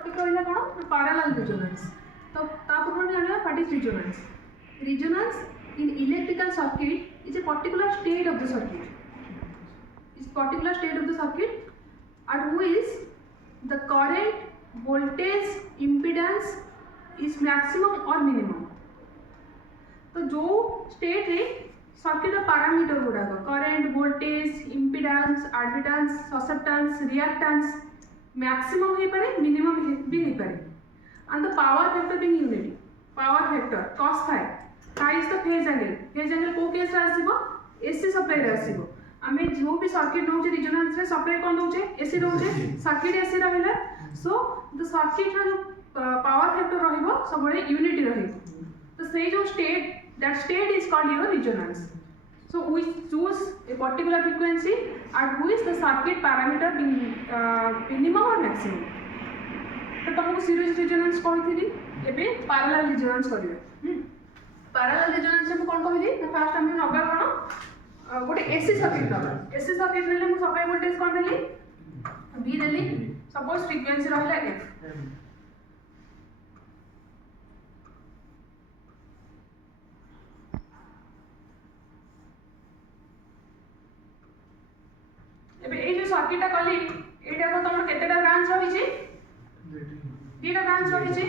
Topic रहा कौन parallel resonance. तो पूर्व जाना what is resonance. Resonance in electrical circuit is a particular state of the circuit, at which the current, voltage, impedance is maximum or minimum। तो जो state रे circuit parameter गुड़ाक current, voltage, impedance, admittance, susceptance, reactance maximum हो पारे, minimum भी हो पारे। And the power factor being unity, power factor cos phi, phi is the phase angle. Phase angle को केस रे आसीबो, एसी सप्लाई रे आसीबो। आमे जो भी सर्किट नउचे रेजोनेंस रे सप्लाई कोन दोचे, एसी दोचे। सर्किट एसी रहला, सो द सर्किट रो पावर फैक्टर रहिबो सब बळे यूनिटी रहिबो। तो से जो state, that state is called your resonance। So we choose a particular frequency at which the circuit parameter being minimum or maximum। तो तुमको सीरीज रेजोनेंस कहथि, एबे पैरेलल रेजोनेंस करिवे। पैरेलल रेजोनेंस में कोन कहथि, फर्स्ट हम नबे कोन गोटे एसी सर्किट नबे। एसी सर्किट लेले मु सप्लाई वोल्टेज कोन देली, V देली। सपोज फ्रीक्वेंसी रहला f। सर्किट कली एटा को तमर केतेटा ब्रांच रही छी, दीटा ब्रांच रही छी।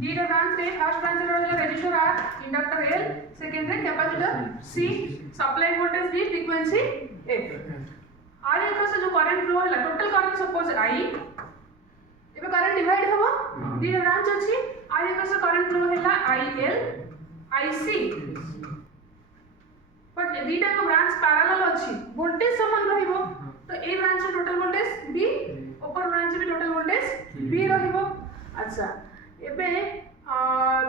दीटा ब्रांच रे फर्स्ट ब्रांच रे रहला resistor R, inductor L, second रे capacitor C, supply voltage V, frequency F। आर एक से जो करंट फ्लो हैला, टोटल करंट सपोज I, एबे करंट डिवाइड हबो, दीटा ब्रांच अछि। आर एक से करंट फ्लो हैला IL, IC, बट दीटा को ब्रांच पैरेलल अछि, वोल्टेज समान रहइबो। तो ए ब्रांच में टोटल वोल्टेज V, ऊपर ब्रांच में टोटल वोल्टेज V रहिबो। अच्छा, एबे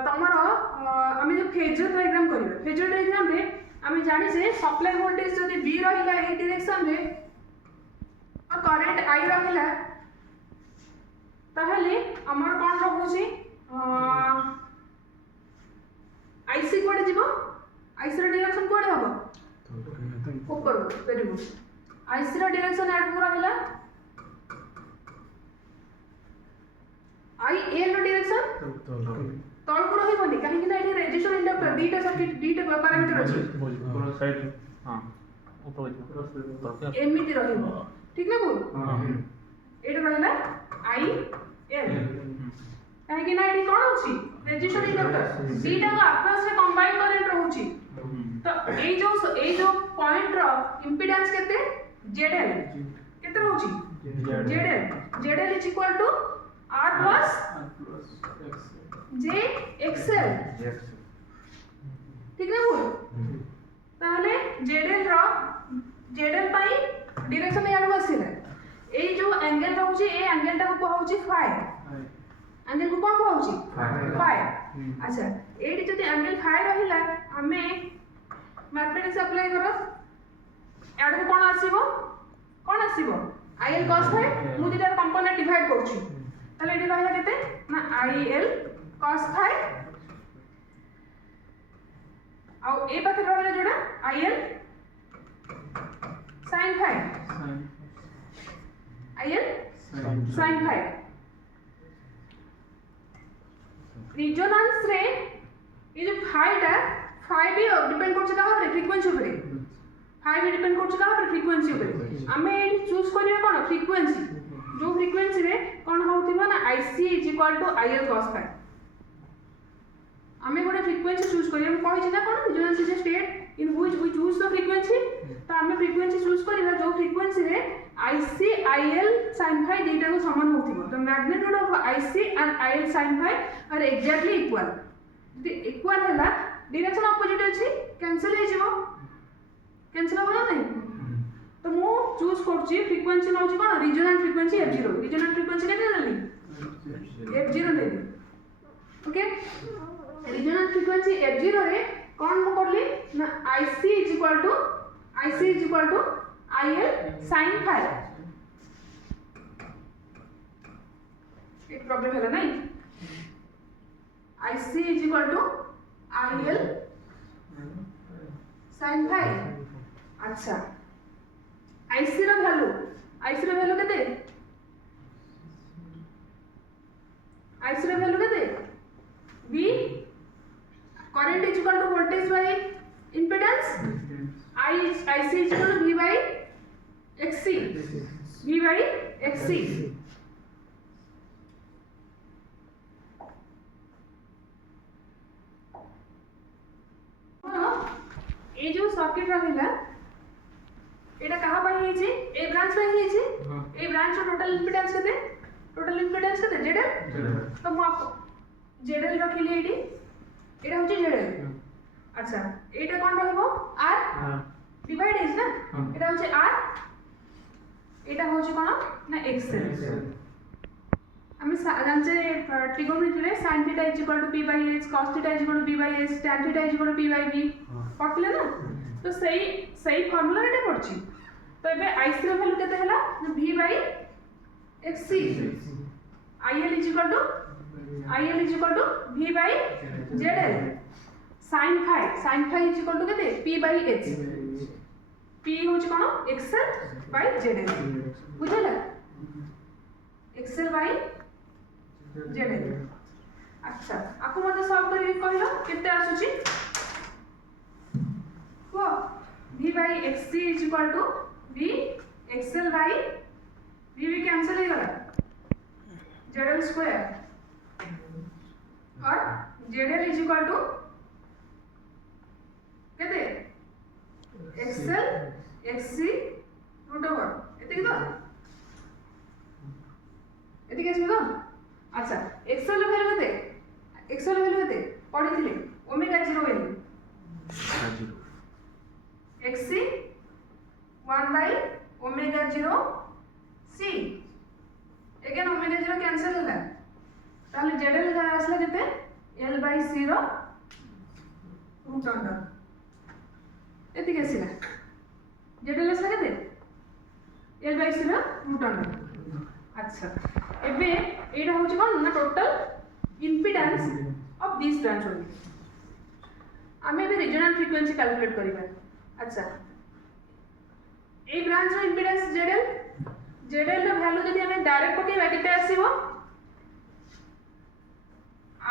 तमरो आमे जो फेजर डायग्राम करिवे, फेजर डायग्राम रे आमे जानि जे सप्लाई वोल्टेज जदि V रहिला ए डायरेक्शन रे और करंट I रहिला, ताहले हमर कोन रहउची, IC कोडे जिवो, IC रे डायरेक्शन कोडे हबो ऊपर। Very good. IC रो डायरेक्शन एड को रहला, IL रो डायरेक्शन तळ को रहिबोनी, काहे कि ना एठी रेजिस्टर इंडक्टर दीटा सर्किट दीटा पैरामीटर अछि। ऊपर साइड हां ऊपर एमिति रहिबो, ठीक ना बोल। हां एटा रहला IL, काहे कि ना एठी कोन अछि, रेजिस्टर इंडक्टर दीटा को आपस रे कंबाइन करंट रहउची। तो ए जो पॉइंट रो इंपिडेंस केते, ZL केते रहउची, ZL is equal to R plus JXL, ठीक है बोल। ताहले ZL पाई डायरेक्शन याडू आसीला, ए जो एंगल रहउची ए एंगल टा को कहउची फाई, एंगल को कोन कहउची फाई। अच्छा, एडी जति एंगल फाई रहिला, हमें मैथमेटिक्स अप्लाई करो, याडू कोन आसीबो, कोन आसीबो IL cos phi। मु दिटार कंपोनेंट डिवाइड करछु, ताले एडी रहला केते ना IL cos phi, आ ए पाखे रहला जोडा IL sin phi, IL sin phi। Resonance रे ये जो फाई भी डिपेंड करछ का फ्रीक्वेंसी ऊपर, फाई भी डिपेंड करछ का फ्रीक्वेंसी ऊपर। हमें एठी चूज करिया कोन फ्रीक्वेंसी, जो फ्रीक्वेंसी रे कोन होउथिबो ना IC is equal to IL cos phi। हमें गोटे फ्रीक्वेंसी चूज करिया, हम कहि छी ना कोन resonance is a state in which we choose the frequency. तो हमें फ्रीक्वेंसी चूज करिया जो फ्रीक्वेंसी रे IC IL sin phi दीटा को समान होउथिबो। The magnitude of IC and IL sin phi are exactly equal. The equal हैला डायरेक्शन ऑपोजिट अछि, कैंसिल हे जिवो, कैंसिल हो ना नहीं। तो मु चूज करछि फ्रीक्वेंसी नउछि कोन resonant frequency f0। Resonant frequency केते देली, f0 देली। ओके, रेजोनेंट फ्रीक्वेंसी f0 रे कोन मु करली ना IC is equal to IL sin phi। एक प्रॉब्लम है नहीं, IC is equal to IL sin phi। अच्छा, IC रो वैल्यू केते, आईसी रो वैल्यू केते V current is equal to voltage by impedance IC is equal to V by XC V by XC ये जो सर्किट रहिला एटा कहा पाई हे जे ए ब्रांच पाई हे जे ए ब्रांच टोटल इंपेडेंस केते ZL तो मु आपको ZL रखिली एडी एटा होची ZL अच्छा एटा कोन रहबो R डिवाइड इज ना एटा होची R एटा होची कोन ना XL हम जानचे ट्रिगोनोमेट्री रे sin theta is equal to p by h cos theta is equal to p by s tan theta is equal to p by v पढ़ले ना तो सही फार्मूला रे पढ़छि तो एबे IC रो वैल्यू केते हला v by xc IL is equal to v by zl sin phi is equal to केते p by h p होछि कोन xl by zl बुझला xl by zl अच्छा आपको मते सॉल्व करी कहलो केते आसुची को v by xc is equal to v xl by v cancel हो गया zl स्क्वायर और zl is equal to केते xl xc रूट ओवर एते तो एते कैसे तो अच्छा xl वैल्यू केते पढ़ी थिले omega 0 value xc 1 by omega 0 c again omega 0 cancel होला ताले zl आसला केते l by c रो रूट अंडर एति कैसिला zl आसला केते l by c रो रूट अंडर अच्छा एबे एटा होची कोन ना total impedance of this branch only आमे भी रीजनल फ्रीक्वेंसी कैलकुलेट करिबा अच्छा ए ब्रांच रो इंपेडेंस ZL रो वैल्यू जदि हमें डायरेक्ट पकेबा केते आसीबो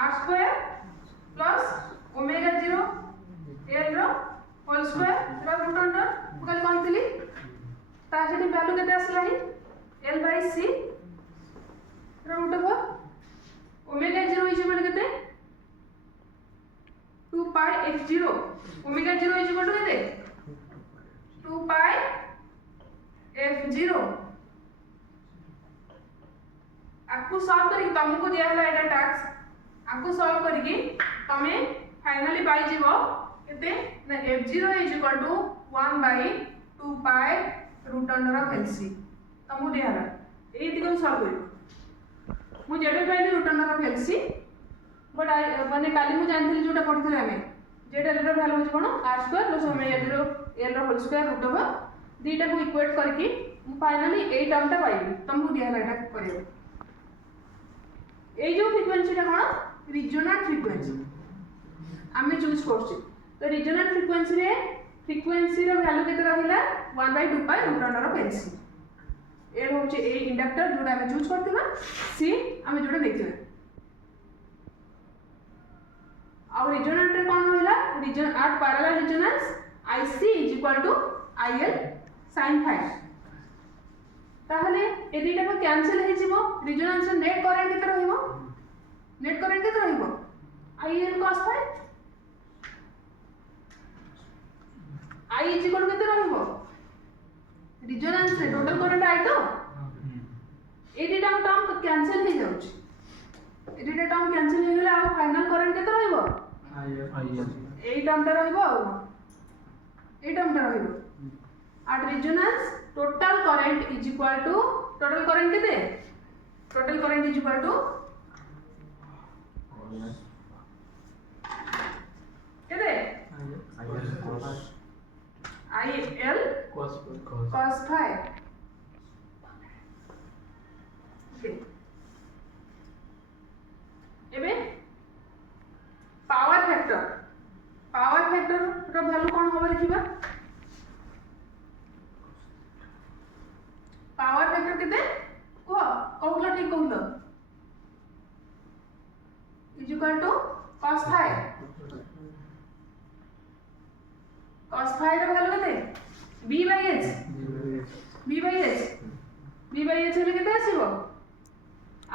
r square plus omega 0 l रो होल स्क्वायर रो रूट अंडर कल कोनथिली ता जदि वैल्यू केते आसलाही l by c रो root over omega 0 is equal केते 2 pi f0 omega 0 is equal to केते 2 pi f0 आपको सॉल्व करी तुमको दिया हला एटा टास्क आपको सॉल्व करी तमे फाइनली पाई जीवो केते ना f0 is equal to 1 by 2 pi root under of lc तुमको दिया हला एई दिगो सॉल्व करी मु जेडे पाइली root under of lc but माने काली मु जानथिली जोटा पढिथिले हमें जेडे रो वैल्यू होछ कोन r square plus omega 0 l रो होल स्क्वायर रूट ओवर दीटा को इक्वेट करके मु फाइनली ए टर्मटा पाइली तुमको दिया हला एटा करियो ए जो फ्रीक्वेंसी टा कोन रीजनल फ्रीक्वेंसी आमे चूज करछि तो रीजनल फ्रीक्वेंसी रे फ्रीक्वेंसी रो वैल्यू केते रहिला 1 by 2 pi root under of lc ए होचे ए इंडक्टर जोटा आमे चूज करथिबा सी आमे जोटा देखिबा और रिजोनेंट रे कोन होइला रीजन at parallel resonance IC is equal to IL sin phi ताहले ए दुइटा को कैंसिल हे जिवो रेजोनेंस नेट करंट केते रहइबो IL cos phi I is equal केते रहइबो रेजोनेंस रे टोटल करंट आई तो ए दुइटा टर्म कैंसिल हे जाउछ ए दुइटा टर्म कैंसिल हे गेला आ फाइनल करंट केते रहइबो এই টার্মটা রইবো এই টার্মটা রইবো at resonance total current is equal to total current কেতে total current is equal to কেতে IL cos phi এবে पावर फैक्टर रो वैल्यू कोन होबो देखिबा पावर फैक्टर केते को कहलो ठीक कहलो इक्वल टू cos phi ର ଭ୍ୟାଲୁ କେତେ b by h ହେଲେ କେତେ ଆସିବ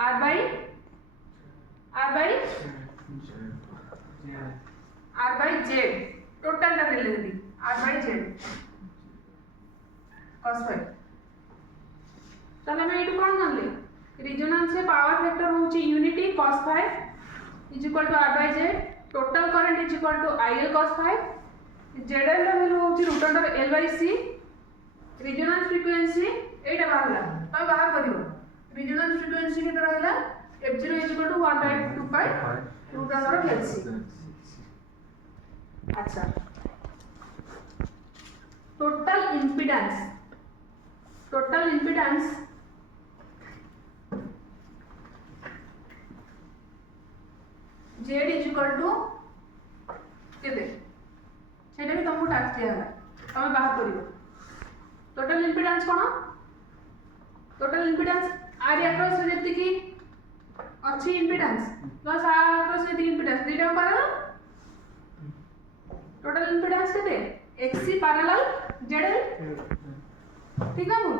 r by z टोटल ଟା ନେଲେ ଯଦି r by z cos phi তাহলে আমি এটু কোন জানলে রিজোনান্স রে পাওয়ার ভেক্টর হচ্ছে unity cos phi is equal to r by z total current is equal to il cos phi zl ର ভ্যালু হচ্ছে √ l by c resonance frequency এইটা বাহারলা তবে বাহার করিব রিজোনান্স ফ্রিকোয়েন্সি কেতে রহিলা f0 is equal to 1 by 2 pi √ lc अच्छा total impedance z is equal to केते सेटा भी तुमको टास्क दिया है तमे बाहर करियो टोटल इम्पीडेंस कोन टोटल इम्पीडेंस आर अक्रॉस जेति की अच्छी इम्पीडेंस प्लस आर अक्रॉस जेति इम्पीडेंस दुईटा पैरेलल टोटल इम्पीडेंस केते xc पैरेलल zl ठीक है मु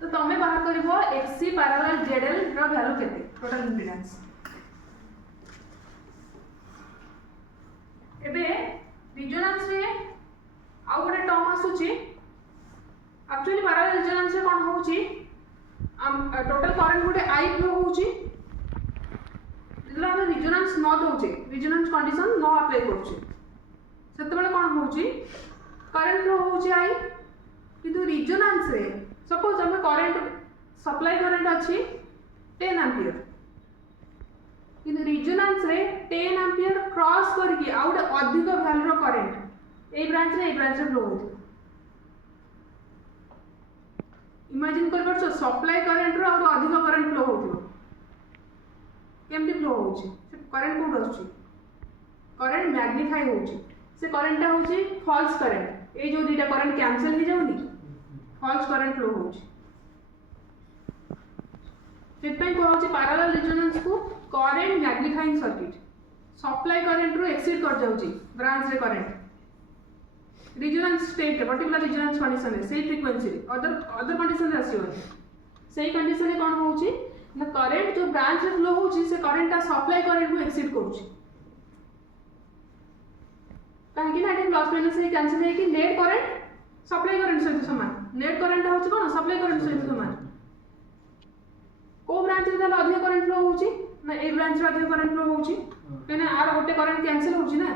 तो तमे बाहर करिवो xc पैरेलल zl रो वैल्यू केते टोटल इम्पीडेंस एबे रिजोनेंस रे आ गोटे टर्म आसुची एक्चुअली पैरेलल रिजोनेंस रे कोन होउची टोटल करंट गोटे i फ्लो होउची जेतला हम रिजोनेंस न दोचे रिजोनेंस कंडीशन न अप्लाई करछे सेते बेले कोन होउची करंट फ्लो होउची i किंतु रिजोनेंस रे सपोज हम करंट सप्लाई करंट अछि 10 एंपियर किंतु रिजोनेंस रे 10 एंपियर क्रॉस करके आ गोटे अधिक वैल्यू रो करंट ए ब्रांच रे फ्लो होउची इमेजिन कर परछो सप्लाई करंट रो और अधिक करंट फ्लो होउथो केमती फ्लो होउची से करंट कोड आछी करंट मैग्निफाई होउची से करंट टा होउची फॉल्स करंट ए जो दीटा करंट कैंसिल हो जाउनी फॉल्स करंट फ्लो होउची सेटपई को होउची पैरेलल रिजोनेंस को current magnifying circuit supply current रो एक्सीड कर जाउची ब्रांच रे current resonance state particular resonance condition है सेही फ्रीक्वेंसी रे अदर कंडीशन रे आसीबो सेही कंडीशन रे कोन होउची ना करंट जो ब्रांच रे फ्लो होउची से करंट ता सप्लाई करंट को एक्सीड करूची काहे ना एटी प्लस माइनस से कैंसिल है कि नेट करंट सप्लाई करंट सहित समान नेट करंट होउची कोन सप्लाई करंट सहित समान को ब्रांच रे ताले अधिक करंट फ्लो होउची ना ए ब्रांच रे अधिक करंट फ्लो होउची कने आर गोटे करंट कैंसिल होउची ना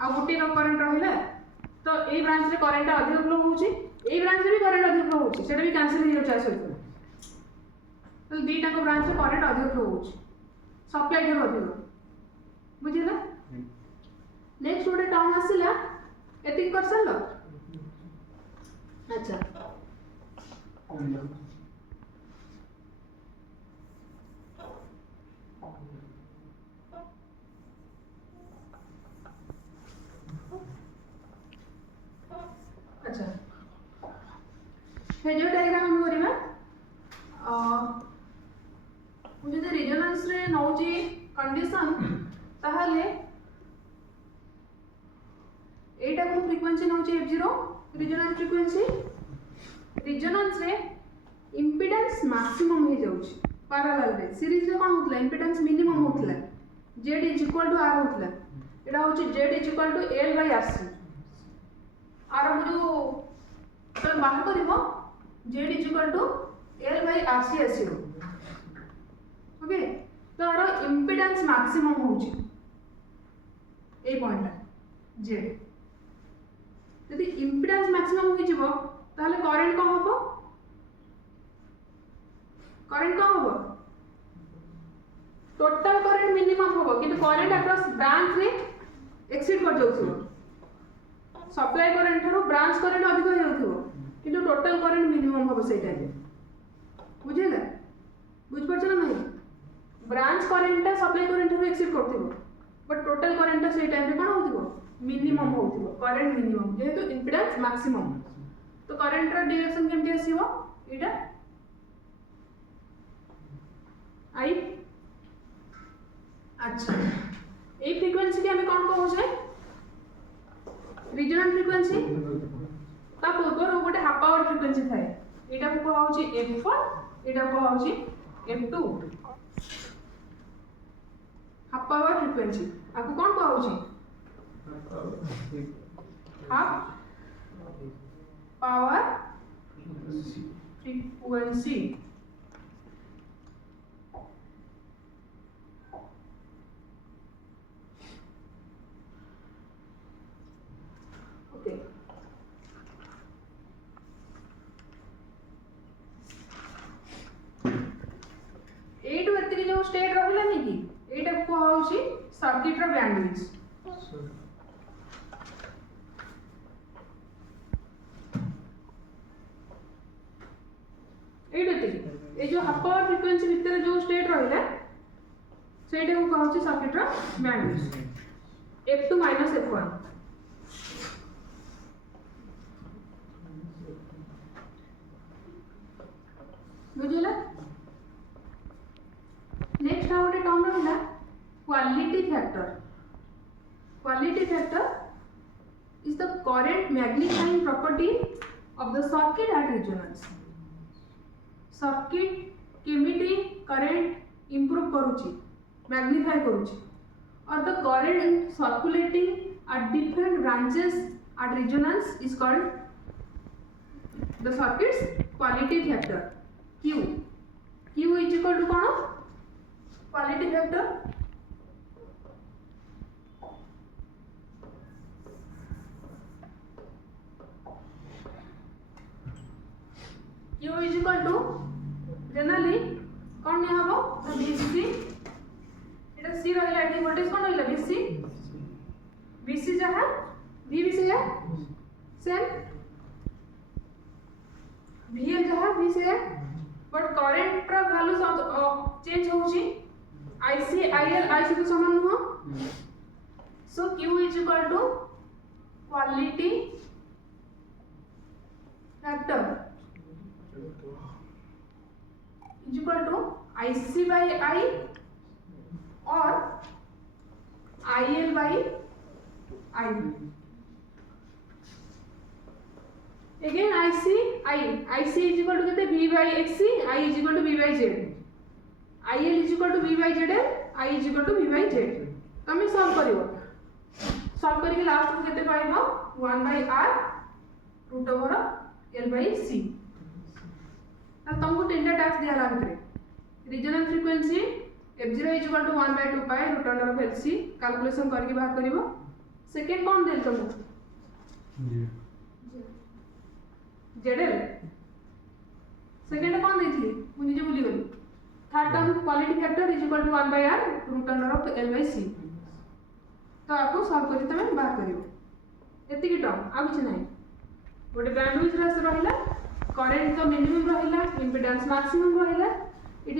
आ गोटे करंट रहिला तो ए ब्रांच रे करंट अधिक फ्लो होउची ए ब्रांच रे भी करंट अधिक फ्लो होउची सेटा भी कैंसिल हो जाउची सहित तो दीटा को ब्रांच रे करंट अधिक फ्लो होउची सप्लाई ठारो अधिक बुझिला नेक्स्ट गोटे टर्म आसिला एतिक कर सरलो अच्छा अच्छा फेजर डायग्राम हम करिबा जदि रिजोनेंस रे नौची कंडीशन ताहले एटा को फ्रीक्वेंसी नौची f0 रिजोनेंस फ्रीक्वेंसी रिजोनेंस रे इंपेडेंस मैक्सिमम हो जाउची पैरेलल रे सीरीज रे कोन होतला इंपेडेंस मिनिमम होतला z is equal to r होतला एटा होची z is equal to l by rc आर जो तो बाहर करिवो z is equal to l by rc आसीबो ओके तो आरो इंपेडेंस मैक्सिमम होची ए पॉइंट z यदि इंपेडेंस मैक्सिमम हो जिवो ताहले करंट को हबो टोटल करंट मिनिमम हबो किंतु करंट अक्रॉस ब्रांच रे एक्सीड कर जाउथो सप्लाई करंट थारो ब्रांच करंट अधिक हो जाउथो किंतु टोटल करंट मिनिमम हबो सेही टाइम बुझिला बुझ परछ ना नहीं ब्रांच करंट ता सप्लाई करंट थारो एक्सीड करथिबो बट टोटल करंट ता सेही टाइम रे कोन होथिबो मिनिमम होथिबो करंट मिनिमम जेहेतु इंपेडेंस मैक्सिमम तो करंट रा डायरेक्शन केमति आसीबो एटा i अच्छा ए फ्रिक्वेंसी के हमें कौन कहू छे रिजोनेंट फ्रिक्वेंसी ता पूर्व गोटे हाफ पावर फ्रिक्वेंसी थाए एटा को कहू छी f1 एटा को कहू छी f2 हाफ पावर फ्रिक्वेंसी आपको कौन कहू छी हाफ पावर फ्रीक्वेंसी ओके एटू एतिक जो स्टेट रहिला नि कि एटा को होउची सर्किट रो बैंडविड्थ ए जो हाफ पावर फ्रीक्वेंसी भितर जो स्टेट रहिला सेटा को कहउची सर्किट रो बैंडविड्थ f2 f1 बुझिला नेक्स्ट आ गोटे टर्म रहिला quality factor is the current magnifying property of the circuit at resonance circuit केमिटी करंट इंप्रूव करूची मैग्निफाई करूची और the current circulating at different branches at resonance is called the circuit's quality factor q is equal to कौन quality factor q is equal to generally कौन नहीं हबो तो bc एटा c रहला एटी वोल्टेज कौन रहला bc जहां vbc है सेम vl जहां vc है बट करंट रा वैल्यू चेंज होची ic il ic तो समान हो सो q is equal to quality factor is equal to IC by I or IL by I. Again IC is equal to V by XC, I is equal to V by Z. IL is equal to V by ZL, I is equal to V by Z. तमें solve करियो solve करके last को केते पाइबो 1 by R root over L by C. अब तुमको तीनटा task दिया ला भितरे resonant frequency f0 is equal to 1 by 2 pi root under of LC calculation करके बाहर करिवो सेकंड कौन देल तुमको ZL सेकंड कौन देथि मु निजे भूली गली third term quality factor is equal to 1 by R root under of L by C तो आपको सॉल्व करके तमे बाहर करिवो एति की टर्म आ कुछ नहीं गोटे बैंडविड्थ रास रहिला करंट तो मिनिमम रहिला इंपेडेंस मैक्सिमम रहिला इट